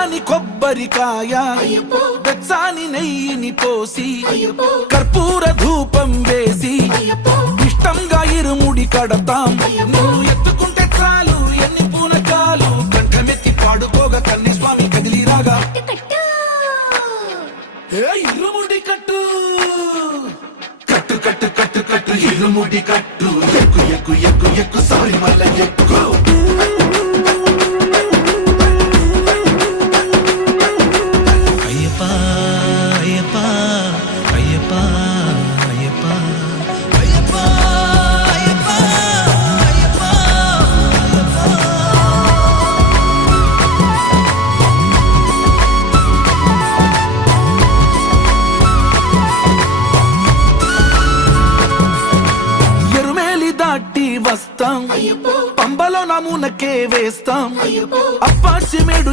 పచ్చాని కొబ్బరికాయ వెచ్చాని నెయ్యిని పోసి కర్పూర ధూపం వేసి ఇష్టంగా ఇరుముడి కడతాం. నువ్వు ఎత్తుకుంటే చాలు ఎన్ని పూనకాలు కంఠమెత్తి పాడుకోగా కన్యస్వామి కదిలిరాగా ఇరుముడి కట్టు కట్టు కట్టు కట్టు కట్టు ఇరుముడి కట్టు ఎక్కు ఎక్కు ఎక్కు ఎక్కు సారి మల్ల ఎక్కు. వస్తాం పంబలో నమూనకే వేస్తాం అప్పాచి మేడు